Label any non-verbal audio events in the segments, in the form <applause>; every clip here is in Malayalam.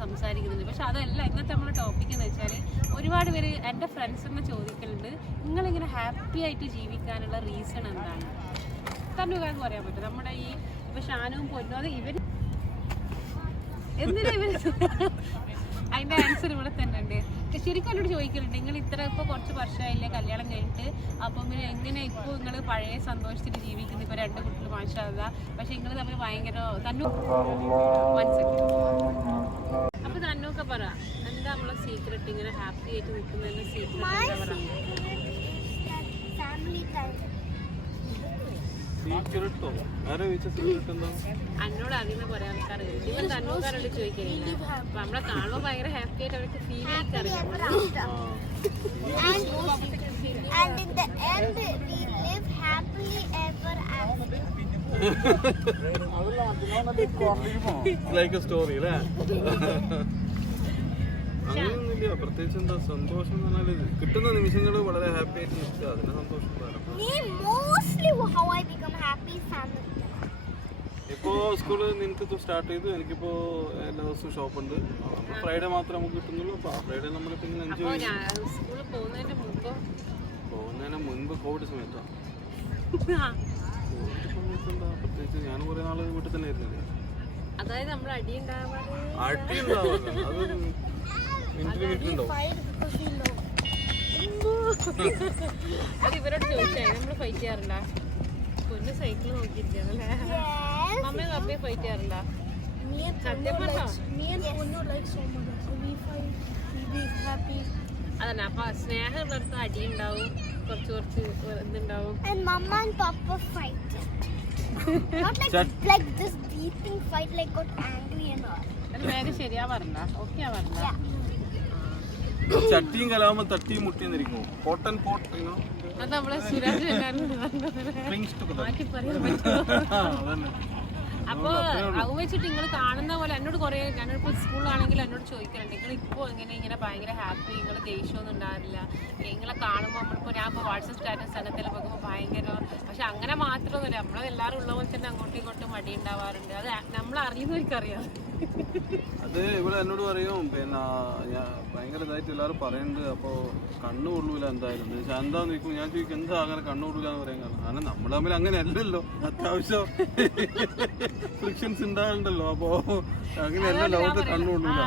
സംസാരിക്കുന്നുണ്ട്. പക്ഷെ അതല്ല ഇന്നത്തെ നമ്മുടെ ടോപ്പിക് എന്ന് വെച്ചാൽ ഒരുപാട് പേര് എന്റെ ഫ്രണ്ട്സ് തന്നെ ചോദിക്കലുണ്ട്. നിങ്ങളിങ്ങനെ ഹാപ്പി ആയിട്ട് ജീവിക്കാനുള്ള റീസൺ എന്താണ്? തന്നെ കാര്യം പറയാൻ പറ്റും നമ്മുടെ ഈ ഇപ്പൊ ഷാനുവും പൊന്നും അത് ഇവർ എന്തിനാ ഇവർ അതിന്റെ ആൻസർ ഇവിടെ തന്നെ ഉണ്ട് ശരിക്കും എന്നോട് ചോദിക്കലുണ്ട് നിങ്ങൾ ഇത്ര ഇപ്പൊ കുറച്ച് വർഷമായില്ലേ കല്യാണം കഴിഞ്ഞിട്ട്? അപ്പം പിന്നെ എങ്ങനെ ഇപ്പൊ നിങ്ങൾ പഴയ സന്തോഷത്തിൽ ജീവിക്കുന്നു? ഇപ്പൊ രണ്ട് കുട്ടികൾ മാഷാ പക്ഷെ നിങ്ങൾ തമ്മിൽ ഭയങ്കര തന്നെ മനസ്സിലാക്കി പറ. എന്താ നമ്മളെ സീക്രട്ട് ഇങ്ങനെ ഹാപ്പി ആയിട്ട് നിൽക്കുന്നതിന്റെ സീക്രട്ട് അന്നോട് അറിയുന്ന കുറെ ആൾക്കാർ ഇവൻ തന്നോക്കാരോട് ചോദിക്കില്ല അപ്പൊ നമ്മളെ കാണുമ്പോ ഭയങ്കര ഹാപ്പി ആയിട്ട് അവർക്ക് ഫീൽ ആയിക്കറിയാം And, and in story end, <laughs> <laughs> അങ്ങനെയൊന്നുമില്ല. പ്രത്യേകിച്ച് എന്താ സന്തോഷം എന്ന് പറഞ്ഞാൽ കിട്ടുന്ന നിമിഷങ്ങൾ വളരെ ഹാപ്പി ആയിട്ട് നിൽക്കുക അതിന് സന്തോഷം. ഇപ്പോ സ്കൂൾ നിനക്ക് സ്റ്റാർട്ട് ചെയ്തു. എനിക്കിപ്പോ എല്ലാ ദിവസവും ഷോപ്പ് ഉണ്ട്. ഫ്രൈഡേ മാത്രമേ നമുക്ക് കിട്ടുന്നുള്ളൂ. അപ്പൊ ഫ്രൈഡേ നമ്മൾ പിന്നെ എൻജോയ് പോകുന്നതിന് മുൻപ് കോവിഡ് സമയത്താണ് കോവിഡ് <laughs> സമയത്ത് എന്താ പ്രത്യേകിച്ച് ഞാൻ കുറെ നാൾ വീട്ടിൽ തന്നെ ആയിരുന്നില്ലേ അതായത് നമ്മൾ അടി ഉണ്ടാവാതെ. അടി ഉണ്ടാവില്ല we know. <laughs> അത് ഇവരോട് ചോദിച്ചായി നമ്മൾ ഫൈറ്റ് ചെയ്യാറുണ്ടോ പൊന്ന് സൈക്കിൾ നോക്കിയിരിക്കുകയാണല്ലേ? Yes. അമ്മയും അപ്പയും ഫൈറ്റ് ചെയ്യാറുണ്ടോ Me സത്യം പറഞ്ഞോ. അതന്നെ അപ്പൊ സ്നേഹമുള്ളടത്ത് അടി ഉണ്ടാവും കുറച്ച് കുറച്ച് ഇതുണ്ടാവും. And Mama and Papa <laughs> ചട്ടിയും കലാകുമ്പോ തട്ടിയും മുട്ടിയും ഇരിക്കും കോട്ടൺ അതന്നെ. അപ്പൊ അത് വെച്ചിട്ട് നിങ്ങൾ കാണുന്ന പോലെ എന്നോട് കുറെ ഞാനിപ്പോ സ്കൂളിലാണെങ്കിൽ എന്നോട് നിങ്ങൾ ഇപ്പോ എങ്ങനെ ഇങ്ങനെ ഭയങ്കര ഹാപ്പി നിങ്ങൾ ദേഷ്യമൊന്നും ഉണ്ടാവില്ല? നിങ്ങളെ കാണുമ്പോൾ ഞാൻ ഇപ്പോൾ വാട്സപ്പ് സ്റ്റാറ്റസ് അങ്ങനത്തെ നോക്കുമ്പോൾ ഭയങ്കര പക്ഷെ അങ്ങനെ മാത്രമൊന്നുമില്ല. നമ്മളെല്ലാവരും ഉള്ള പോലെ തന്നെ അങ്ങോട്ടും ഇങ്ങോട്ടും മടി ഉണ്ടാവാറുണ്ട്. അത് നമ്മൾ അറിയുന്നവർക്കറിയാം അത് ഇവിടെ എന്നോട് പറയും പിന്നെ ഞാൻ ഭയങ്കര ഇതായിട്ട് എല്ലാവരും പറയുന്നുണ്ട് അപ്പോൾ കണ്ണു കൊള്ളൂല എന്തായാലും. ഞാൻ എന്താന്ന് ചോദിക്കും ഞാൻ ചോദിക്കും എന്താ അങ്ങനെ കണ്ണു കൊള്ളൂല എന്ന് പറയാൻ കാരണം? കാരണം നമ്മൾ തമ്മിൽ അങ്ങനെ അല്ലല്ലോ. അത്യാവശ്യം ഫ്രിക്ഷൻസ് ഉണ്ടാകണ്ടല്ലോ അപ്പോ അങ്ങനെ അങ്ങനെയല്ല ലോകത്ത് കണ്ണു കൊള്ളൂല.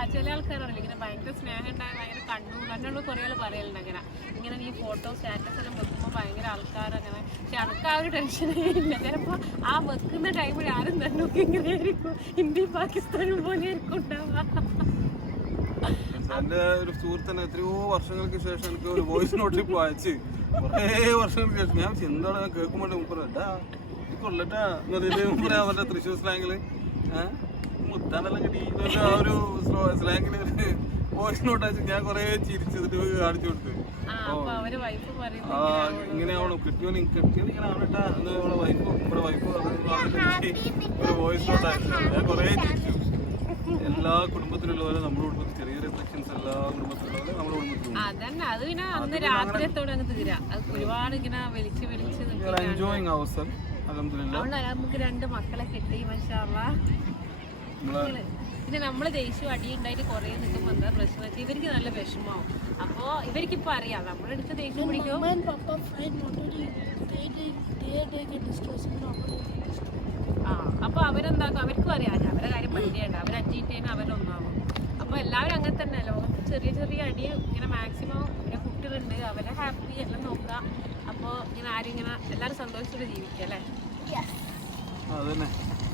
കണ്ണൂർ ഇങ്ങനെ ഭയങ്കര സ്നേഹം ഉണ്ടായ ഭയങ്കര കണ്ണു എന്നോട് കുറെ ആൾ പറയലുണ്ട് അങ്ങനെ. ഇങ്ങനെ നീ ഫോട്ടോ സ്റ്റാറ്റസ് എല്ലാം വെക്കുമ്പോൾ ഭയങ്കര ആൾക്കാർ അങ്ങനെ പക്ഷെ അനക്ക് ആ ഒരു ടെൻഷനേ ഇല്ല. ചിലപ്പോൾ ആ വെക്കുന്ന ടൈമിൽ ആരും തന്നെ ഇങ്ങനെ ആയിരിക്കും. ഇന്ത്യയും പാകിസ്ഥാനും പോലെ ആയിരിക്കും എന്റെ ഒരു സുഹൃത്തന്നെ എത്രയോ വർഷങ്ങൾക്ക് ശേഷം എനിക്ക് ഒരു വോയിസ് നോട്ട് ഇപ്പൊ അയച്ച്. കുറേ വർഷങ്ങൾക്ക് ശേഷം. ഞാൻ എന്താണ് കേൾക്കുമ്പോൾ എന്ന് പറഞ്ഞിട്ട് മുപ്പറ അവരുടെ തൃശ്ശൂർ സ്ലാങ്ങിൽ മുത്താനെല്ലാം കിട്ടി. ഒരു സ്ലാങ്ങിൽ ഒരു അയച്ച് ഞാൻ കുറേ ചിരിച്ചിട്ട് കാണിച്ചു കൊടുത്തു. ആ പറയുന്നു ആ ഇങ്ങനെ ആവണം. ആവണട്ടാ എന്ന് വൈഫ് ഇവിടെ വൈഫ് ഒരു വോയിസ് നോട്ട് അയച്ചു ഞാൻ കുറേ ചിരിച്ചു. എല്ലാ കുടുംബത്തിലുള്ളവരെ നമ്മുടെ കുടുംബത്തിൽ ചെറിയ ചെറിയ റിഫ്ലക്ഷൻസ് എല്ലാ കുടുംബത്തിലുള്ളവരെ നമ്മുടെ കുടുംബത്തിൽ അതന്നെ. അത് പിന്നെ അന്ന് രാത്രിയത്തോടെ അങ്ങ് തീരാ. അത് ഒരുപാട് ഇങ്ങനെ വലിച്ച് വലിച്ച് നിൽക്കും എൻജോയിങ് അലഹമില്ല അതുകൊണ്ട് നമുക്ക് രണ്ട് മക്കളെ കിട്ടി നമ്മളെ പിന്നെ നമ്മൾ ദേഷ്യം അടി ഉണ്ടായിട്ട് കുറെ നിൽക്കുമ്പോൾ എന്താ പ്രശ്നം? വെച്ചാൽ ഇവർക്ക് നല്ല വിഷമാവും. അപ്പോൾ ഇവർക്കിപ്പോൾ ഇപ്പൊ അറിയാം നമ്മളെടുത്ത് ദേഷ്യം പിടിക്കും. ആ അപ്പൊ അവരെന്താക്കും? അവർക്കും അറിയാം. അവരെ കാര്യം പഠിക്കേണ്ട അവർ അറ്റീറ്റേനും അവരൊന്നാവും അപ്പോൾ എല്ലാവരും അങ്ങനെ തന്നെ ലോകത്ത് ചെറിയ ചെറിയ അടി ഇങ്ങനെ മാക്സിമം ഇങ്ങനെ കുട്ടികളുണ്ട്. അവരെ ഹാപ്പി എല്ലാം നോക്കുക. അപ്പോൾ ഇങ്ങനെ ആരും ഇങ്ങനെ എല്ലാവരും സന്തോഷത്തോടെ ജീവിക്കുക അല്ലേ. അതന്നെ.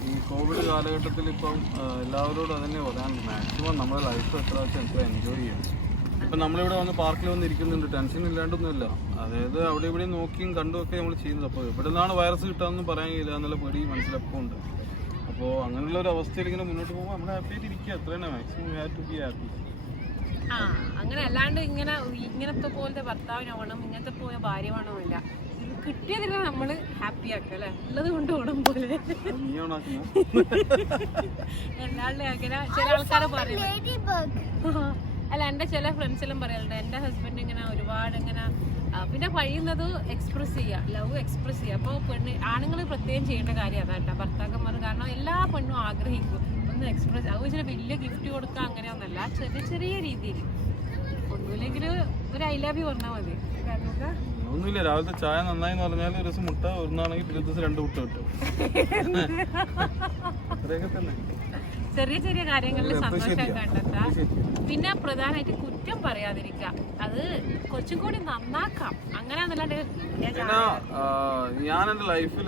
ഈ കോവിഡ് കാലഘട്ടത്തിൽ ഇപ്പം എല്ലാവരോടും അതന്നെ പറയാൻ മാക്സിമം നമ്മുടെ ലൈഫ് എത്ര വെച്ചാൽ എൻജോയ് ചെയ്യണം ഇപ്പം നമ്മളിവിടെ വന്ന് പാർക്കിൽ വന്ന് ഇരിക്കുന്നുണ്ട്. ടെൻഷൻ ഇല്ലാണ്ടൊന്നുമില്ല. അതായത് അവിടെ ഇവിടെ നോക്കിയും കണ്ടും ഒക്കെ നമ്മൾ ചെയ്യുന്നത്. അപ്പോൾ ഇവിടെ നിന്നാണ് വൈറസ് കിട്ടാമെന്ന് പറയാൻ കഴിയില്ല എന്നുള്ള പേടി മനസ്സിലപ്പോൾ ഉണ്ട്. അപ്പോൾ അങ്ങനെയുള്ള ഒരു അവസ്ഥയിൽ ഇങ്ങനെ മുന്നോട്ട് പോകുമ്പോൾ നമ്മൾ ഹാപ്പി ആയിട്ട് ഇരിക്കുക. തന്നെ maximum have to be happy അങ്ങനെ അല്ലാണ്ട് ഇങ്ങനെ ഇങ്ങനത്തെ പോലത്തെ ഭർത്താവിനാവണം ഇങ്ങനത്തെ പോലെ ഭാര്യ വേണമെന്നില്ല ഇത് കിട്ടിയതിനെ നമ്മൾ ഹാപ്പി ആക്കുക അല്ലെ? ഉള്ളത് കൊണ്ട് ഓടും പോലെ. അങ്ങനെ ചില പറയും. അല്ല എന്റെ ചില ഫ്രണ്ട്സ് എല്ലാം പറയാറുണ്ട് എന്റെ ഹസ്ബൻഡ് ഇങ്ങനെ ഒരുപാട് ഇങ്ങനെ പിന്നെ കഴിയുന്നത് എക്സ്പ്രസ് ചെയ്യുക ലവ് എക്സ്പ്രസ് ചെയ്യുക അപ്പോൾ പെണ്ണ് ആണുങ്ങൾ പ്രത്യേകം ചെയ്യേണ്ട കാര്യം അതാട്ടോ ഭർത്താക്കന്മാർ കാരണം എല്ലാ പെണ്ണും ആഗ്രഹിക്കും. ഒന്ന് എക്സ്പ്രസ് അത് ചില വലിയ ഗിഫ്റ്റ് കൊടുക്കുക അങ്ങനെയൊന്നല്ല. ചെറിയ ചെറിയ രീതിയിൽ. ഒന്നുമില്ലെങ്കിൽ ഒരു ഐ ലവ് യു പറഞ്ഞാൽ മതി. കാരണം ഒന്നുമില്ല. രാവിലത്തെ ചായ നന്നായി എന്ന് പറഞ്ഞാൽ ഒരു ദിവസം മുട്ട ഒന്നാണെങ്കിൽ പിറ്റേ ദിവസം രണ്ട് മുട്ട കിട്ടും. അത്രയൊക്കെ തന്നെ. ചെറിയ ചെറിയ കാര്യങ്ങളിൽ സന്തോഷം കണ്ടെത്ത പിന്നെ പ്രധാനമായിട്ട് കുറ്റം പറയാതിരിക്ക അത് കുറച്ചും കൂടി നന്നാക്കാം. അങ്ങനെയാന്നല്ലാണ്ട് ഞാൻ എന്റെ ലൈഫിൽ ഞാൻ എന്റെ ലൈഫിൽ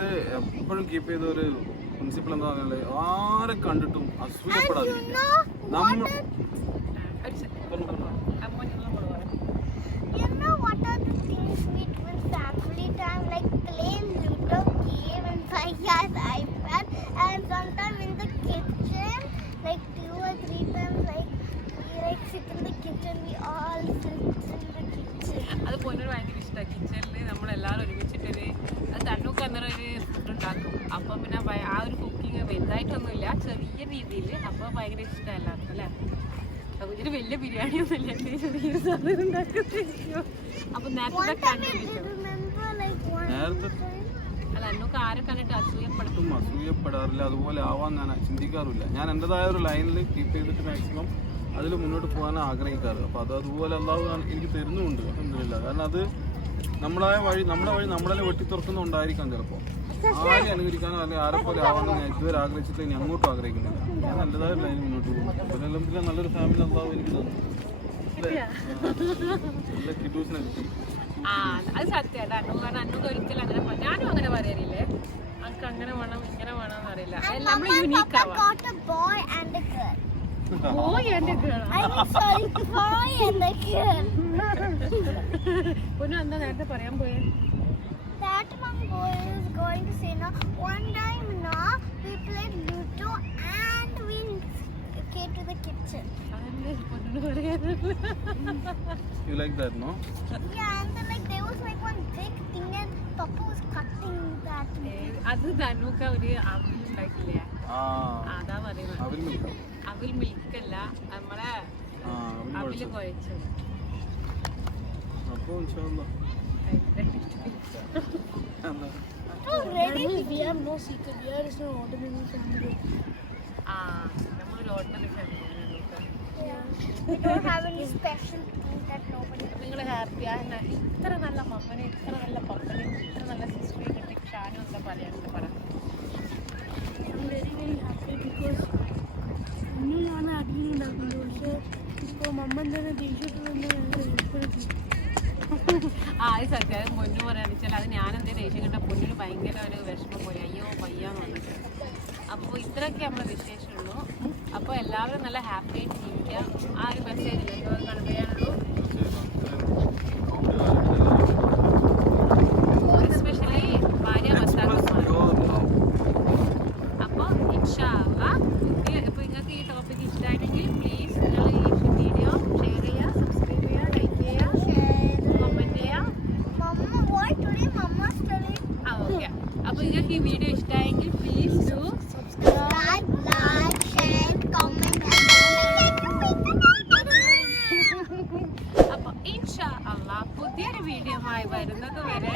എപ്പോഴും കീപ്പ് ചെയ്ത ഒരു പ്രിൻസിപ്പിൾ എന്താ പറഞ്ഞാൽ ആരെ കണ്ടിട്ടും അസൂയപ്പെടാതിരിക്കുക. നമ്മൾ ഒരു second. പറഞ്ഞു, പറഞ്ഞു. അമ്മ നിങ്ങൾ പറയാം You are the things we do family time? Like play Ludo game and Paya's iPad, and sometimes in the kitchen, like two or three times, like we like sit in the kitchen. We all sit in the kitchen. അത് പൊന്നൊരു ഭയങ്കര ഇഷ്ടമാണ് കിച്ചണിൽ നമ്മളെല്ലാവരും ഒരുമിച്ചിട്ടൊരു തണ്ണൂക്ക് എന്നൊരു ഫുഡ് ഉണ്ടാക്കും അപ്പം പിന്നെ ആ ഒരു കുക്കിംഗ് വലുതായിട്ടൊന്നുമില്ല ചെറിയ രീതിയിൽ അപ്പോൾ ഭയങ്കര ഇഷ്ടമാണ് എല്ലാവർക്കും അല്ലേ ഇതിന് വലിയ ബിരിയാണി ഒന്നുമില്ല. സാധനം അപ്പം നേരത്തെ. അല്ല ആരെ കണ്ടിട്ട് അസൂയപ്പെടുത്തും ഒട്ടും അസൂയപ്പെടാറില്ല. അതുപോലെ ആവാൻ ഞാൻ ചിന്തിക്കാറില്ല. ഞാൻ എന്റെതായ ഒരു ലൈനിൽ കീപ്പ് ചെയ്തിട്ട് മാക്സിമം അതിൽ മുന്നോട്ട് പോകാൻ ആഗ്രഹിക്കാറ്. അപ്പോൾ അത് അതുപോലെ അല്ലാതെ എനിക്ക് തരുന്നുമുണ്ട്. അലഹമില്ല കാരണം അത് നമ്മളായ വഴി നമ്മുടെ വഴി നമ്മളെ വെട്ടി തുറക്കുന്നുണ്ടായിരിക്കാം ചിലപ്പോൾ ആരെ അനുകരിക്കാനോ അല്ലെങ്കിൽ ആരെ പോലെ ആവാനോ ഞാൻ ഇതുവരെ ആഗ്രഹിച്ചിട്ട് ഇനി അങ്ങോട്ടും ആഗ്രഹിക്കുന്നില്ല. ഞാൻ എന്റെതായ അതിന് മുന്നോട്ട് പോകും. പിന്നെ അലഹമില്ല നല്ലൊരു ഫാമിലി അള്ളാഹു എനിക്ക് നല്ല കിഡൂസിനെ കിട്ടി. ആ അത് സത്യമാണ് അന്നു കാരണം അന്നൊക്കെ ഒരിക്കലും അങ്ങനെ ഞാനും അങ്ങനെ പറയാറില്ലേ അനക്ക് അങ്ങനെ വേണം ഇങ്ങനെ വേണം എന്ന് അറിയില്ല നമ്മൾ യുണീക്ക് ആവാം. boy and a girl. I mean, sorry, boy and a girl. <laughs> പൊന്നു എന്താ നേരത്തെ പറയാൻ പോയേ. That one boy is going to say no. One time no, we played Ludo and we came to the kitchen. you like that, no Yeah, and then like there was like one big thing and Papa was cutting that. അത് തന്നൂക്ക ഒരു അവിൽ ഉണ്ടാക്കില്ലേ ആ അതാ പറയുന്നത് Avil മിൽക്കാം Avil milk നമ്മളെ ആ Ah. അവിൽ കുഴച്ചത് കുഴച്ചത് അപ്പോൾ We have no secret. We are family. we. We don't have any special thing that nobody. ഇത്ര നല്ല മമ്മനെ ഇത്ര നല്ല പപ്പനെ ഇത്ര നല്ല സിസ്റ്ററെ കിട്ടി ഷാനും എന്താ പറയാനുണ്ട് പറ I'm very very happy because ഇന്ന് ഞാൻ അടിയിലുണ്ടാക്കുന്നു പക്ഷേ ഇപ്പോൾ മമ്മൻ തന്നെ ദേഷ്യത്തിൽ നിന്ന് ഹെൽപ്പ് അത് സത്യം. പൊന്നു പറയാന്ന് വെച്ചാൽ അത് ഞാൻ എന്തേ ദേഷ്യം കണ്ട പൊന്നിന് ഭയങ്കര ഒരു വിഷമം പോയി അയ്യോ വയ്യാന്ന് പറഞ്ഞിട്ട് അപ്പോൾ ഇത്രയൊക്കെ നമ്മുടെ വിശേഷമുള്ളൂ. അപ്പോൾ എല്ലാവരും നല്ല ഹാപ്പി ആയിട്ട് ജീവിക്കുക. ആ ഒരു മെസ്സേജ് കൺവെയാനുള്ളൂ എസ്പെഷ്യലി ഭാര്യ ഭർത്താക്കന്മാർ അപ്പോൾ ഇൻഷാ അള്ളാ. ഇപ്പോൾ നിങ്ങൾക്ക് ഈ ടോപ്പിക് ഇഷ്ടമായിട്ടെങ്കിൽ പ്ലീസ് സഹായ വരുന്നത് വരെ